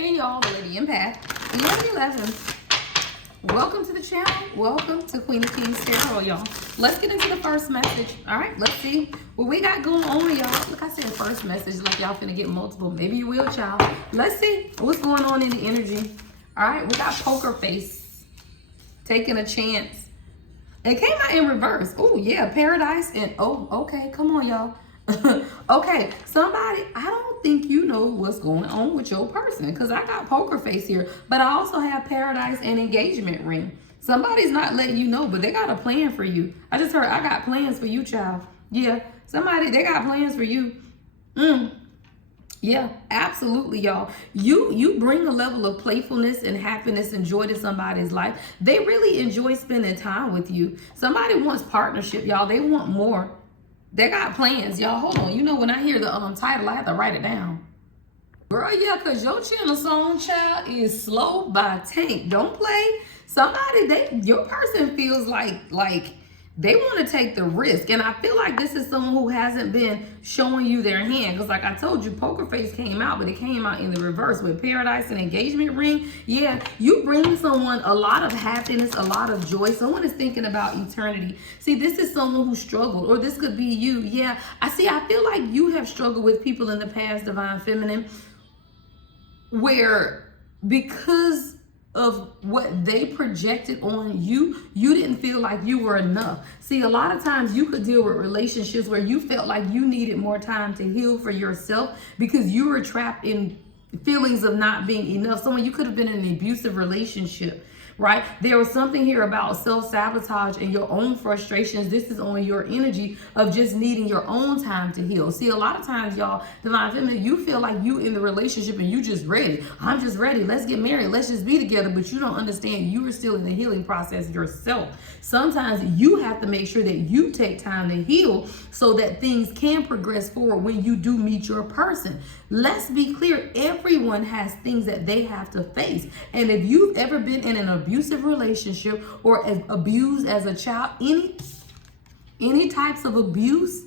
Hey y'all, the Lady Empath, 1111. Welcome to the channel. Welcome to Queen of Kings Tarot, y'all. Let's get into the first message. All right, let's see what we got going on, y'all. Look, I said first message like y'all finna get multiple. Maybe you will, child. Let's see what's going on in the energy. All right, we got poker face, taking a chance. It came out in reverse. Oh, yeah, paradise and oh, okay, come on, y'all. Okay, somebody, I don't think you know what's going on with your person because I got poker face here, but I also have paradise and engagement ring. Somebody's not letting you know, but they got a plan for you. I just heard I got plans for you, child. Yeah, somebody, they got plans for you. Yeah, absolutely, y'all. You bring a level of playfulness and happiness and joy to somebody's life. They really enjoy spending time with you. Somebody wants partnership, y'all. They want more. They got plans, y'all. Hold on. You know, when I hear the title, I have to write it down. Girl, yeah, because your channel song, child, is Slow by Tank. Don't play. Somebody, your person feels like they want to take the risk. And I feel like this is someone who hasn't been showing you their hand. Because like I told you, poker face came out, but it came out in the reverse with paradise and engagement ring. Yeah, you bring someone a lot of happiness, a lot of joy. Someone is thinking about eternity. See, this is someone who struggled, or this could be you. Yeah, I feel like you have struggled with people in the past, Divine Feminine, where because of what they projected on you, you didn't feel like you were enough. See, a lot of times you could deal with relationships where you felt like you needed more time to heal for yourself because you were trapped in feelings of not being enough. Someone, you could have been in an abusive relationship, right? There was something here about self-sabotage and your own frustrations. This is on your energy of just needing your own time to heal. See, a lot of times, y'all, Divine Feminine, you feel like you in the relationship and you just ready. I'm just ready. Let's get married. Let's just be together. But you don't understand you are still in the healing process yourself. Sometimes you have to make sure that you take time to heal so that things can progress forward when you do meet your person. Let's be clear. Everyone has things that they have to face. And if you've ever been in an abusive relationship or abused as a child, any types of abuse,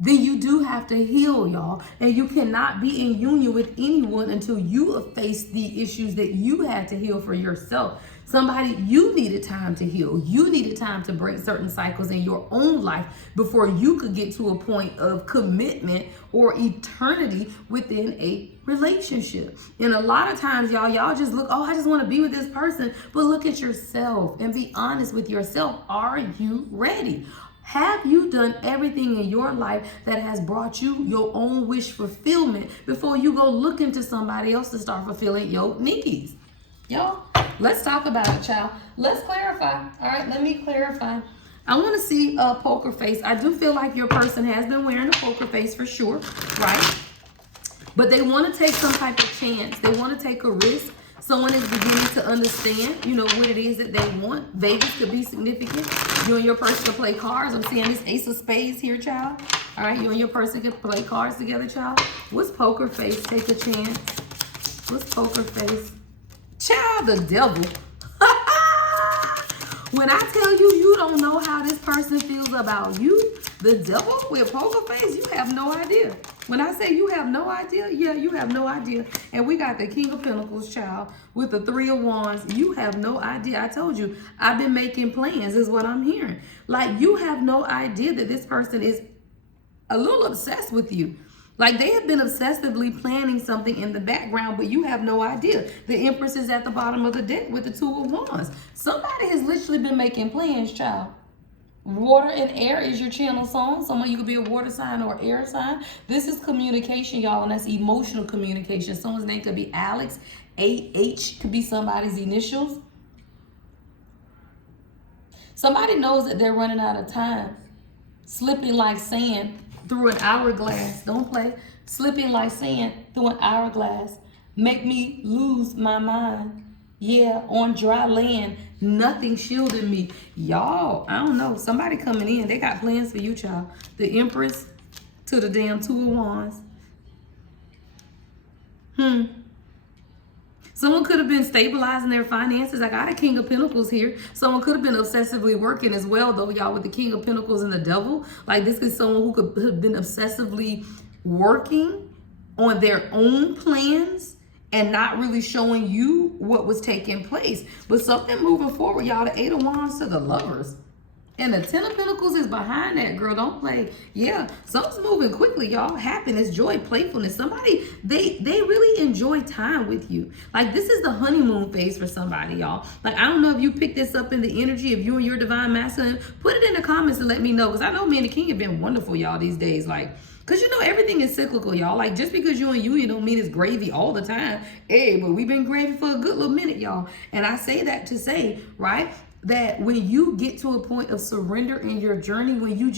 then you do have to heal, y'all. And you cannot be in union with anyone until you have faced the issues that you had to heal for yourself. Somebody, you needed time to heal. You needed time to break certain cycles in your own life before you could get to a point of commitment or eternity within a relationship. And a lot of times, y'all just look, oh, I just want to be with this person. But look at yourself and be honest with yourself. Are you ready? Have you done everything in your life that has brought you your own wish fulfillment before you go looking to somebody else to start fulfilling your needs? Y'all, let's talk about it, child. Let's clarify. All right, let me clarify. I want to see a poker face. I do feel like your person has been wearing a poker face for sure, right? But they want to take some type of chance. They want to take a risk. Someone is beginning to understand, you know, what it is that they want. Vegas could be significant. You and your person can play cards. I'm seeing this Ace of Spades here, child. All right, you and your person can play cards together, child. What's poker face? Take a chance. What's poker face? Child, the devil. When I tell you, you don't know how this person feels about you, the devil with poker face, you have no idea. When I say you have no idea, yeah, you have no idea. And we got the King of Pentacles, child, with the Three of Wands. You have no idea. I told you, I've been making plans is what I'm hearing. Like, you have no idea that this person is a little obsessed with you. Like, they have been obsessively planning something in the background, but you have no idea. The Empress is at the bottom of the deck with the Two of Wands. Somebody has literally been making plans, child. Water and air is your channel song. Someone, you could be a water sign or air sign. This is communication, y'all, and that's emotional communication. Someone's name could be Alex. AH could be somebody's initials. Somebody knows that they're running out of time. Slipping like sand through an hourglass. Don't play. Slipping like sand through an hourglass. Make me lose my mind. Yeah, on dry land, nothing shielding me. Y'all, I don't know. Somebody coming in. They got plans for you, child. The Empress to the damn Two of Wands. Someone could have been stabilizing their finances. I got a King of Pentacles here. Someone could have been obsessively working as well, though, y'all, with the King of Pentacles and the Devil. Like, this is someone who could have been obsessively working on their own plans and not really showing you what was taking place. But something moving forward, y'all. The Eight of Wands to the Lovers. And the Ten of Pentacles is behind that, girl. Don't play. Yeah, something's moving quickly, y'all. Happiness, joy, playfulness. Somebody, they really enjoy time with you. Like, this is the honeymoon phase for somebody, y'all. Like, I don't know if you picked this up in the energy of you and your divine masculine. Put it in the comments and let me know. Because I know me and the king have been wonderful, y'all, these days. Like, because you know everything is cyclical, y'all. Like, just because you and union don't mean it's gravy all the time. Hey, but we've been gravy for a good little minute, y'all. And I say that to say, right, that when you get to a point of surrender in your journey, when you're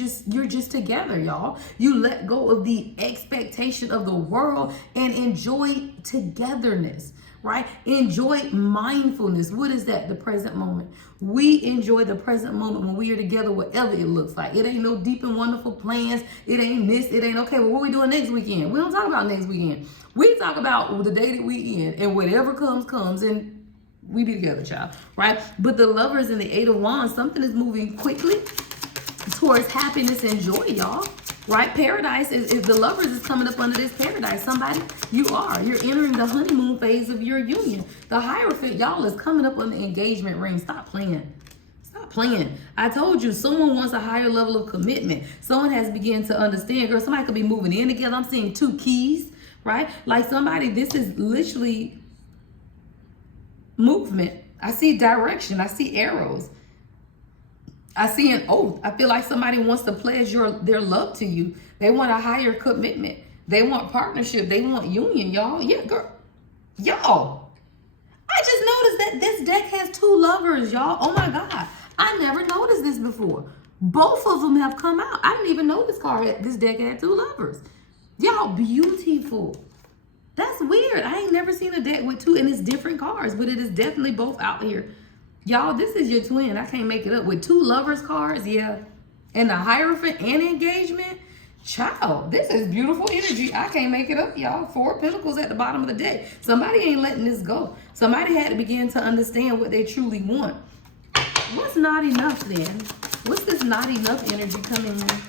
just together, y'all, you let go of the expectation of the world and enjoy togetherness, right? Enjoy mindfulness. What is that? The present moment. We enjoy the present moment when we are together, whatever it looks like. It ain't no deep and wonderful plans. It ain't this. It ain't, okay, well, what we doing next weekend? We don't talk about next weekend. We talk about the day that we in, and whatever comes, and we be together, child, right? But the Lovers and the Eight of Wands, something is moving quickly towards happiness and joy, y'all, right? Paradise is the Lovers is coming up under this paradise. Somebody, you're entering the honeymoon phase of your union. The Hierophant, y'all, is coming up on the engagement ring. Stop playing. Stop playing. I told you, someone wants a higher level of commitment. Someone has begun to understand, girl, somebody could be moving in together. I'm seeing 2 keys, right? Like somebody, this is literally movement. I see direction. I see arrows. I see an oath. I feel like somebody wants to pledge their love to you. They want a higher commitment. They want partnership. They want union, y'all. Yeah, girl. Y'all, I just noticed that this deck has 2 lovers, y'all. Oh my God. I never noticed this before. Both of them have come out. I didn't even know this deck had 2 lovers. Y'all, beautiful. That's weird. I ain't never seen a deck with 2, and it's different cards, but it is definitely both out here. Y'all, this is your twin. I can't make it up. With 2 Lovers cards, yeah. And the Hierophant and engagement. Child, this is beautiful energy. I can't make it up, y'all. 4 Pentacles at the bottom of the deck. Somebody ain't letting this go. Somebody had to begin to understand what they truly want. What's not enough then? What's this not enough energy coming in?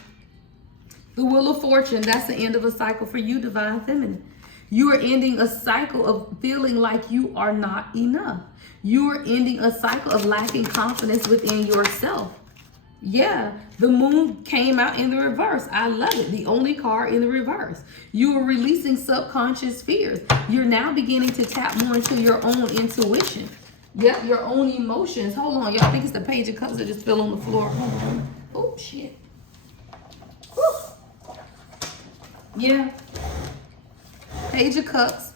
The Wheel of Fortune. That's the end of a cycle for you, Divine Feminine. You are ending a cycle of feeling like you are not enough. You are ending a cycle of lacking confidence within yourself. Yeah, the Moon came out in the reverse. I love it. The only card in the reverse. You are releasing subconscious fears. You're now beginning to tap more into your own intuition. Yep, your own emotions. Hold on, y'all. I think it's the Page of Cups that just fell on the floor. Hold on. Oh, shit. Woo. Yeah. Page of Cups.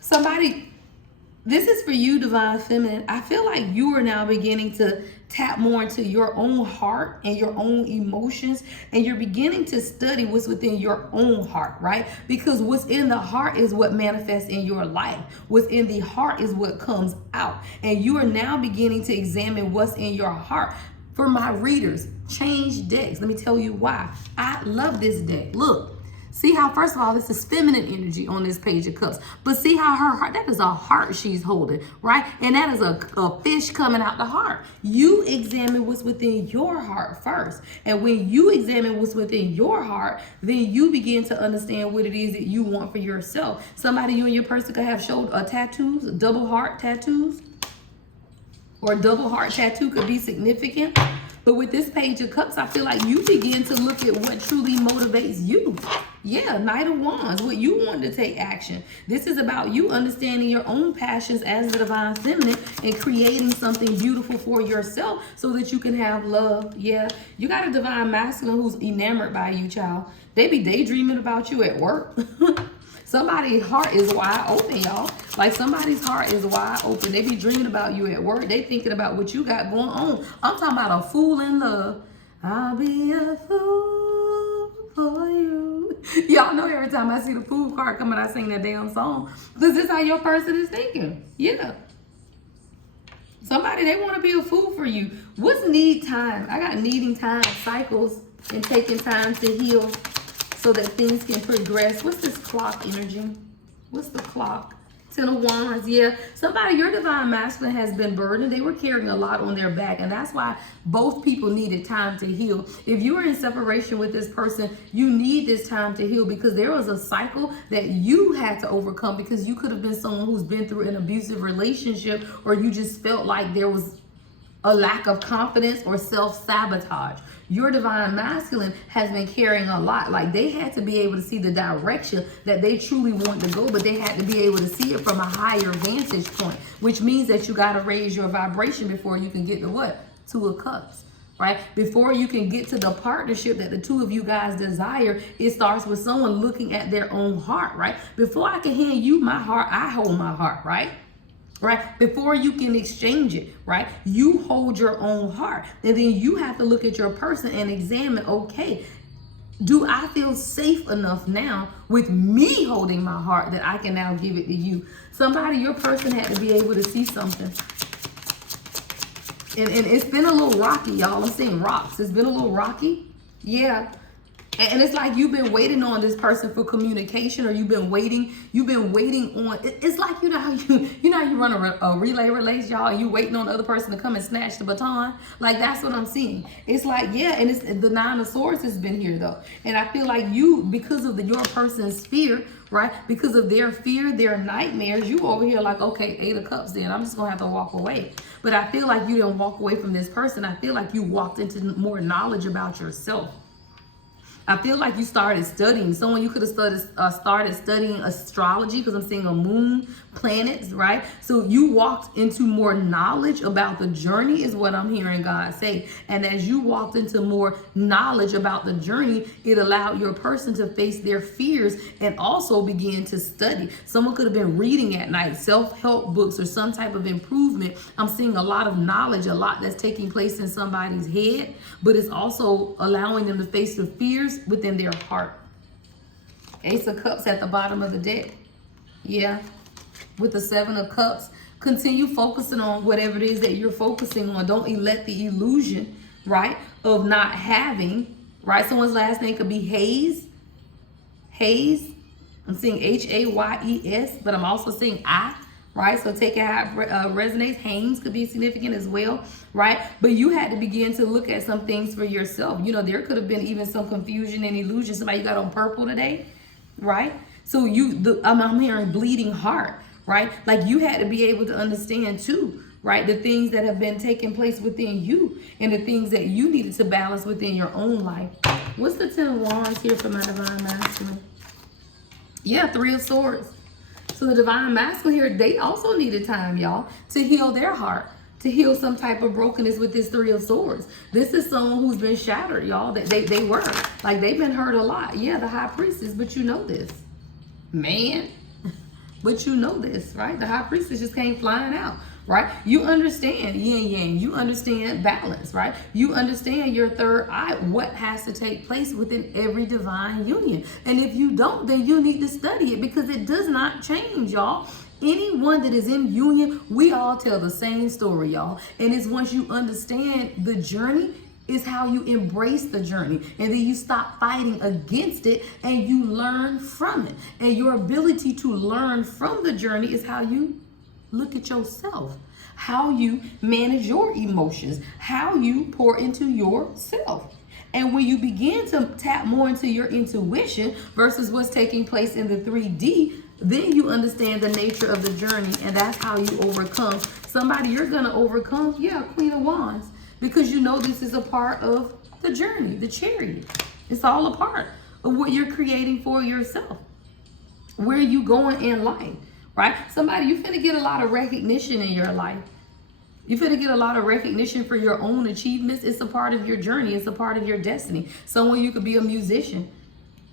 Somebody, this is for you, Divine Feminine. I feel like you are now beginning to tap more into your own heart and your own emotions, and you're beginning to study what's within your own heart, right? Because what's in the heart is what manifests in your life. What's in the heart is what comes out. And you are now beginning to examine what's in your heart. For my readers, change decks. Let me tell you why. I love this deck. Look. See how, first of all, this is feminine energy on this Page of Cups. But see how her heart, that is a heart she's holding, right? And that is a fish coming out the heart. You examine what's within your heart first. And when you examine what's within your heart, then you begin to understand what it is that you want for yourself. Somebody, you and your person could have tattoos, double heart tattoos. Or a double heart tattoo could be significant. But with this Page of Cups, I feel like you begin to look at what truly motivates you. Yeah, Knight of Wands, what you want to take action. This is about you understanding your own passions as the Divine Feminine and creating something beautiful for yourself so that you can have love. Yeah, you got a Divine Masculine who's enamored by you, child. They be daydreaming about you at work. Somebody's heart is wide open, y'all. Like somebody's heart is wide open. They be dreaming about you at work. They thinking about what you got going on. I'm talking about a fool in love. I'll be a fool for you. Y'all know every time I see the fool card coming, I sing that damn song. This is how your person is thinking. Yeah. Somebody, they want to be a fool for you. What's need time? I got needing time, cycles, and taking time to heal so that things can progress. What's this clock energy? What's the clock? Ten of Wands, yeah. Somebody, your divine masculine has been burdened. They were carrying a lot on their back, and that's why both people needed time to heal. If you are in separation with this person, you need this time to heal because there was a cycle that you had to overcome because you could have been someone who's been through an abusive relationship, or you just felt like there was a lack of confidence or self-sabotage. Your divine masculine has been carrying a lot. Like they had to be able to see the direction that they truly want to go, but they had to be able to see it from a higher vantage point, which means that you got to raise your vibration before you can get to what? Two of Cups, right? Before you can get to the partnership that the two of you guys desire, it starts with someone looking at their own heart, right? Before I can hand you my heart, I hold my heart, right? Right? Before you can exchange it, right? You hold your own heart. And then you have to look at your person and examine, okay, do I feel safe enough now with me holding my heart that I can now give it to you? Somebody, your person had to be able to see something. And it's been a little rocky, y'all. I'm seeing rocks. It's been a little rocky. Yeah. And it's like you've been waiting on this person for communication, or you've been waiting on, it's like, you know how you run a relay race, y'all, and you waiting on the other person to come and snatch the baton. Like, that's what I'm seeing. It's like, yeah, and it's the Nine of Swords has been here though. And I feel like you, because of your person's fear, right? Because of their fear, their nightmares, you over here like, okay, Eight of Cups, then I'm just gonna have to walk away. But I feel like you didn't walk away from this person. I feel like you walked into more knowledge about yourself. I feel like you started studying. Someone, you could have started studying astrology, because I'm seeing a moon, planets, right? So you walked into more knowledge about the journey is what I'm hearing God say. And as you walked into more knowledge about the journey, it allowed your person to face their fears and also begin to study. Someone could have been reading at night, self-help books or some type of improvement. I'm seeing a lot of knowledge, a lot that's taking place in somebody's head, but it's also allowing them to face the fears within their heart. Ace of Cups at the bottom of the deck. Yeah. With the Seven of Cups. Continue focusing on whatever it is that you're focusing on. Don't let the illusion, right, of not having, right? Someone's last name could be Hayes. Hayes. I'm seeing Hayes, but I'm also seeing I. Right? So take it how it resonates. Haynes could be significant as well, right? But you had to begin to look at some things for yourself. You know, there could have been even some confusion and illusion. Somebody got on purple today, right? So I'm hearing bleeding heart, right? Like you had to be able to understand too, right? The things that have been taking place within you and the things that you needed to balance within your own life. What's the Ten of Wands here for my divine masculine? Yeah, Three of Swords. So the divine masculine here, they also needed time, y'all, to heal their heart, to heal some type of brokenness with this Three of Swords. This is someone who's been shattered, y'all. That they were. Like, they've been hurt a lot. Yeah, the High Priestess, but you know this. Man, but you know this, right? The High Priestess just came flying out, right? You understand yin yang. You understand balance, right? You understand your third eye, what has to take place within every divine union. And if you don't, then you need to study it, because it does not change, y'all. Anyone that is in union, we all tell the same story, y'all. And it's once you understand the journey, is how you embrace the journey, and then you stop fighting against it and you learn from it. And your ability to learn from the journey is how you look at yourself, how you manage your emotions, how you pour into yourself. And when you begin to tap more into your intuition versus what's taking place in the 3D, then you understand the nature of the journey, and that's how you overcome. Somebody, you're gonna overcome, yeah, Queen of Wands, because you know this is a part of the journey, the chariot. It's all a part of what you're creating for yourself. Where you going in life, right? Somebody, you finna get a lot of recognition in your life. You finna get a lot of recognition for your own achievements. It's a part of your journey. It's a part of your destiny. Someone, you could be a musician,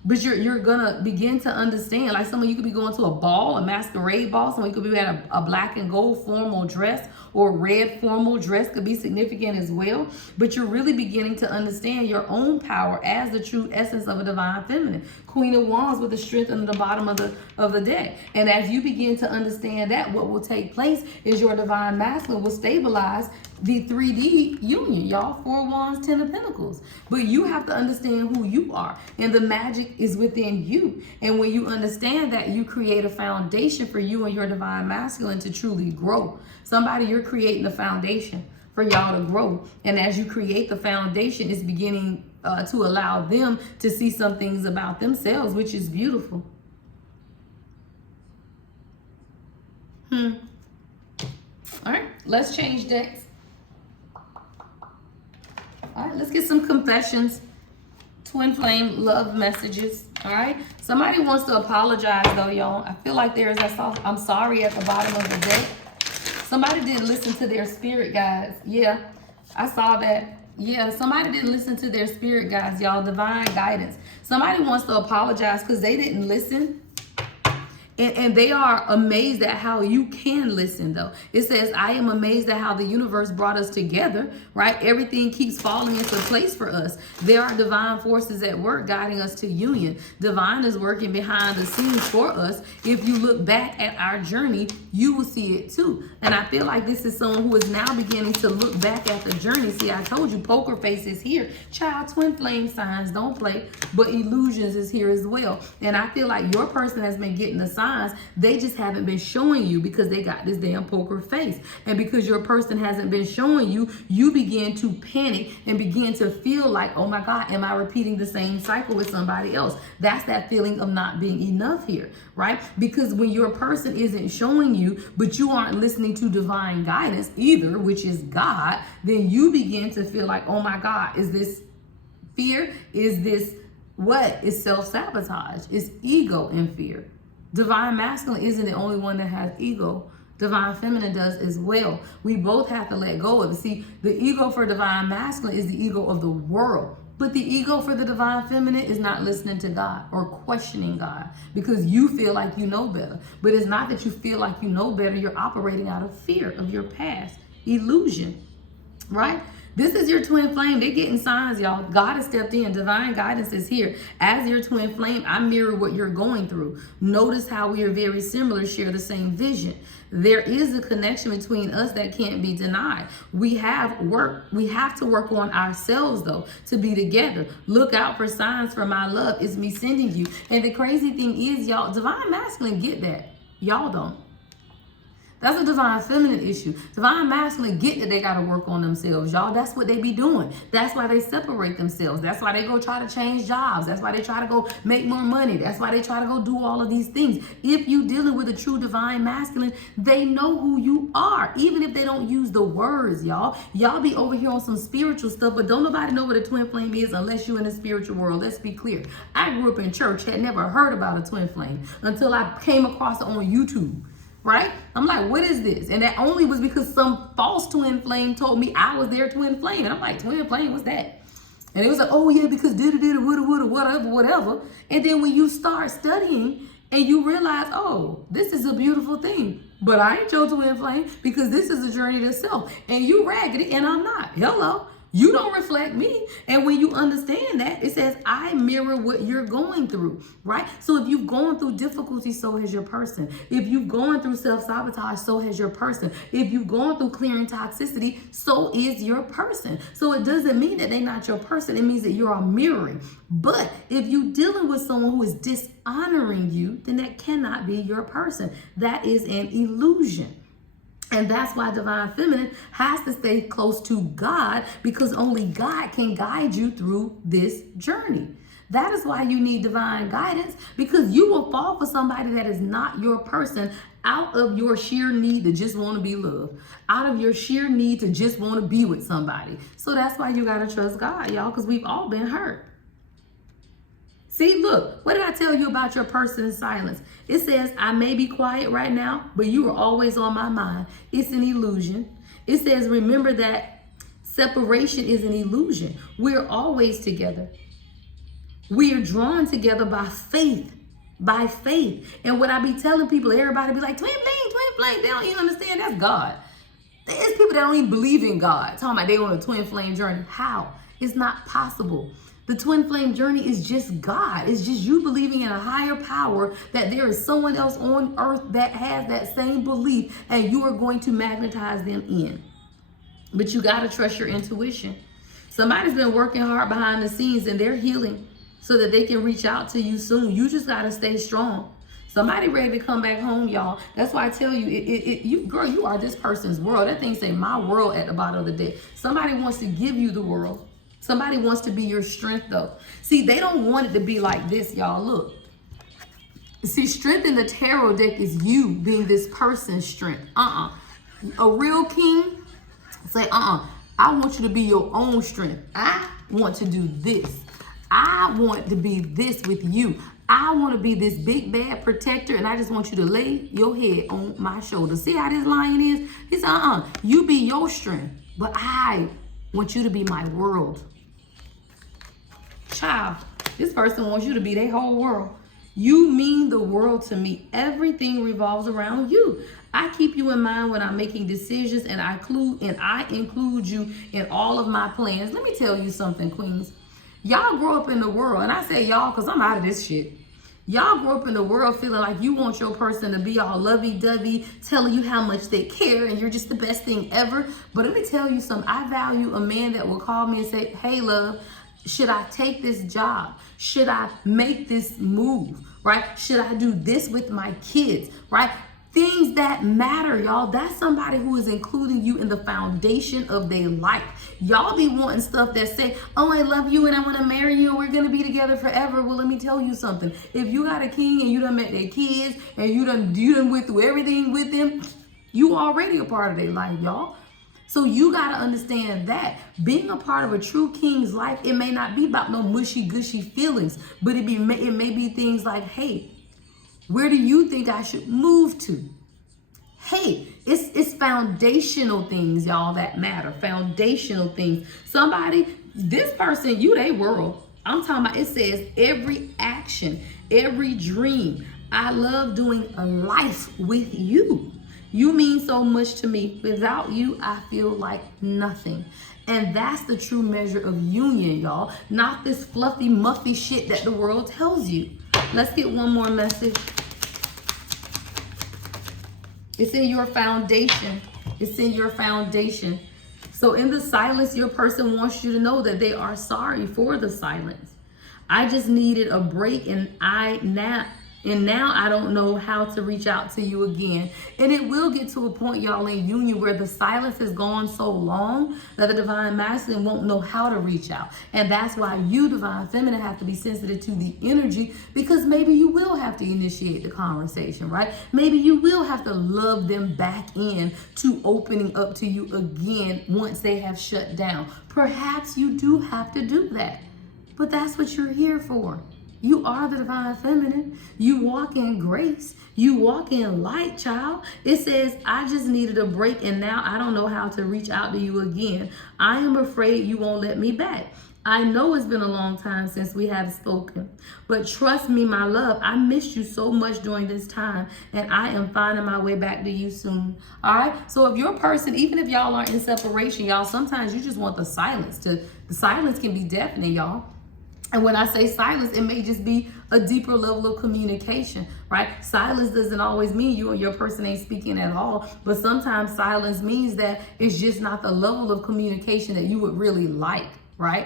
but you're gonna begin to understand, like someone, you could be going to a ball, a masquerade ball. Someone, you could be wearing a black and gold formal dress, or red formal dress could be significant as well. But you're really beginning to understand your own power as the true essence of a divine feminine. Queen of Wands with the strength under the bottom of the deck. And as you begin to understand that, what will take place is your divine masculine will stabilize the 3D union, y'all. 4 wands, 10 of pentacles. But you have to understand who you are, and the magic is within you. And when you understand that, you create a foundation for you and your divine masculine to truly grow. Somebody, you're creating a foundation for y'all to grow. And as you create the foundation, it's beginning to allow them to see some things about themselves, which is beautiful. All right, let's change decks. All right, let's get some confessions. Twin flame love messages. All right, somebody wants to apologize though, y'all. I feel like there's I'm sorry at the bottom of the deck. Somebody didn't listen to their spirit guides. Yeah, I saw that. Yeah, somebody didn't listen to their spirit guides, y'all. Divine guidance. Somebody wants to apologize because they didn't listen. And they are amazed at how you can listen, though. It says, I am amazed at how the universe brought us together, right? Everything keeps falling into place for us. There are divine forces at work guiding us to union. Divine is working behind the scenes for us. If you look back at our journey, you will see it too. And I feel like this is someone who is now beginning to look back at the journey. See, I told you, poker face is here. Child, twin flame signs, don't play. But illusions is here as well. And I feel like your person has been getting the signs. They just haven't been showing you because they got this damn poker face. And because your person hasn't been showing you, you begin to panic and begin to feel like, oh my God, am I repeating the same cycle with somebody else? That's that feeling of not being enough here, right? Because when your person isn't showing you, but you aren't listening to divine guidance either, which is God, then you begin to feel like, oh my God, is this fear? Is this what? It's self-sabotage. It's ego and fear. Divine masculine isn't the only one that has ego. Divine feminine does as well. We both have to let go of it. See, the ego for divine masculine is the ego of the world. But the ego for the divine feminine is not listening to God or questioning God because you feel like you know better. But it's not that you feel like you know better. You're operating out of fear of your past. Illusion, right? This is your twin flame. They're getting signs, y'all. God has stepped in. Divine guidance is here. As your twin flame, I mirror what you're going through. Notice how we are very similar, share the same vision. There is a connection between us that can't be denied. We have to work on ourselves, though, to be together. Look out for signs for my love. It's me sending you. And the crazy thing is, y'all, divine masculine get that. Y'all don't. That's a divine feminine issue. Divine masculine get that they got to work on themselves, y'all. That's what they be doing. That's why they separate themselves. That's why they go try to change jobs. That's why they try to go make more money. That's why they try to go do all of these things. If you dealing with a true divine masculine, they know who you are, even if they don't use the words, y'all. Y'all be over here on some spiritual stuff, but don't nobody know what a twin flame is unless you in the spiritual world. Let's be clear. I grew up in church, had never heard about a twin flame until I came across it on YouTube. Right? I'm like, what is this? And that only was because some false twin flame told me I was their twin flame. And I'm like, twin flame, what's that? And it was like, oh yeah, because did whatever. And then when you start studying and you realize, oh, this is a beautiful thing. But I ain't your twin flame because this is a journey to self. And you raggedy and I'm not. Hello. You don't reflect me. And when you understand that, it says, I mirror what you're going through, right? So if you've gone through difficulty, so has your person. If you've gone through self-sabotage, so has your person. If you've gone through clearing toxicity, so is your person. So it doesn't mean that they're not your person. It means that you're mirroring. But if you're dealing with someone who is dishonoring you, then that cannot be your person. That is an illusion. And that's why divine feminine has to stay close to God, because only God can guide you through this journey. That is why you need divine guidance, because you will fall for somebody that is not your person out of your sheer need to just want to be loved, out of your sheer need to just want to be with somebody. So that's why you got to trust God, y'all, because we've all been hurt. See, look, what did I tell you about your person in silence? It says, I may be quiet right now, but you are always on my mind. It's an illusion. It says, remember that separation is an illusion. We're always together. We are drawn together by faith. By faith. And what I be telling people, everybody be like, twin flame. They don't even understand that's God. There's people that don't even believe in God, talking about they on a twin flame journey. How? It's not possible. The twin flame journey is just God. It's just you believing in a higher power, that there is someone else on earth that has that same belief, and you are going to magnetize them in. But you got to trust your intuition. Somebody's been working hard behind the scenes and they're healing so that they can reach out to you soon. You just got to stay strong. Somebody ready to come back home, y'all. That's why I tell you, you girl, you are this person's world. That thing say my world at the bottom of the deck. Somebody wants to give you the world. Somebody wants to be your strength, though. See, they don't want it to be like this, y'all. Look. See, strength in the tarot deck is you being this person's strength. A real king say, I want you to be your own strength. I want to do this. I want to be this with you. I want to be this big bad protector, and I just want you to lay your head on my shoulder. See how this lion is? He said, you be your strength, but I want you to be my world. Child, this person wants you to be their whole world. You mean the world to me. Everything revolves around you. I keep you in mind when I'm making decisions, and I include you in all of my plans. Let me tell you something, queens. Y'all grow up in the world, and I say y'all because I'm out of this shit. Y'all grow up in the world feeling like you want your person to be all lovey-dovey, telling you how much they care, and you're just the best thing ever. But let me tell you something. I value a man that will call me and say, hey, love, should I take this job? Should I make this move, right? Should I do this with my kids, right? Things that matter, y'all. That's somebody who is including you in the foundation of their life. Y'all be wanting stuff that say, oh, I love you and I want to marry you and we're going to be together forever. Well, let me tell you something. If you got a king and you done met their kids and you done went through everything with them, you already a part of their life, y'all. So you got to understand that being a part of a true king's life, it may not be about no mushy gushy feelings, but it may be things like, hey, where do you think I should move to? Hey, it's foundational things, y'all, that matter. Foundational things. Somebody, this person, you they world. I'm talking about, it says every action, every dream. I love doing a life with you. You mean so much to me. Without you, I feel like nothing. And that's the true measure of union, y'all. Not this fluffy, muffy shit that the world tells you. Let's get one more message. It's in your foundation. It's in your foundation. So in the silence, your person wants you to know that they are sorry for the silence. I just needed a break, and now I don't know how to reach out to you again. And it will get to a point, y'all, in union where the silence has gone so long that the divine masculine won't know how to reach out. And that's why you, divine feminine, have to be sensitive to the energy, because maybe you will have to initiate the conversation, right? Maybe you will have to love them back in to opening up to you again once they have shut down. Perhaps you do have to do that, but that's what you're here for. You are the divine feminine. You walk in grace. You walk in light, child. It says, I just needed a break, and now I don't know how to reach out to you again. I am afraid you won't let me back. I know it's been a long time since we have spoken, but trust me, my love, I missed you so much during this time, and I am finding my way back to you soon. All right. So if your person, even if y'all are in separation, y'all, sometimes you just want the silence. The silence can be deafening, y'all. And when I say silence, it may just be a deeper level of communication, right? Silence doesn't always mean you and your person ain't speaking at all, but sometimes silence means that it's just not the level of communication that you would really like, right?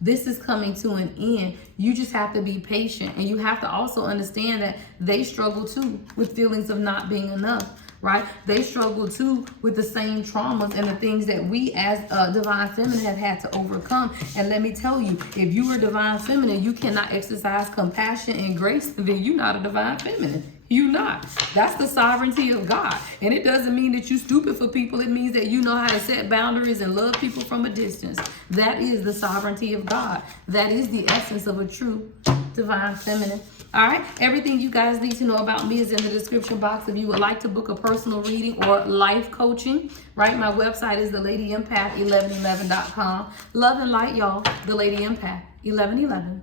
This is coming to an end. You just have to be patient, and you have to also understand that they struggle too with feelings of not being enough. Right? They struggle too with the same traumas and the things that we as divine feminine have had to overcome. And let me tell you, if you are divine feminine, you cannot exercise compassion and grace, then you're not a divine feminine. You not. That's the sovereignty of God. And it doesn't mean that you're stupid for people. It means that you know how to set boundaries and love people from a distance. That is the sovereignty of God. That is the essence of a true divine feminine. All right, everything you guys need to know about me is in the description box. If you would like to book a personal reading or life coaching, right? My website is thelady empath1111.com. Love and light, y'all. The Lady Empath 1111.